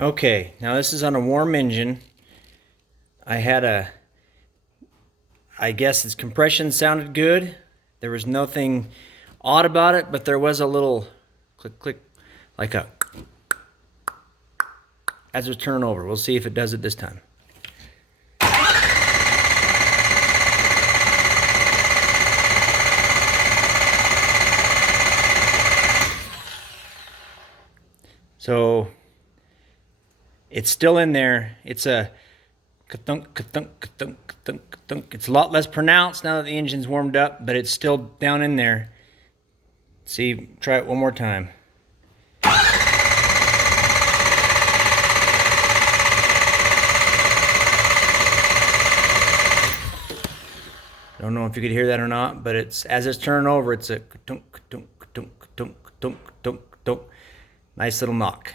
Okay, now this is on a warm engine. I guess its compression sounded good. There was nothing odd about it, but there was a little click, click, like a, as it was turning over. We'll see if it does it this time. So it's still in there. It's a kuh-thunk, kuh-thunk, kuh-thunk, kuh-thunk, kuh-thunk. It's a lot less pronounced now that the engine's warmed up, but it's still down in there. See, try it one more time. Don't know if you could hear that or not, but it's as it's turning over, it's a kuh-thunk, kuh-thunk, kuh-thunk, kuh-thunk, kuh-thunk, kuh-thunk, kuh-thunk. Nice little knock.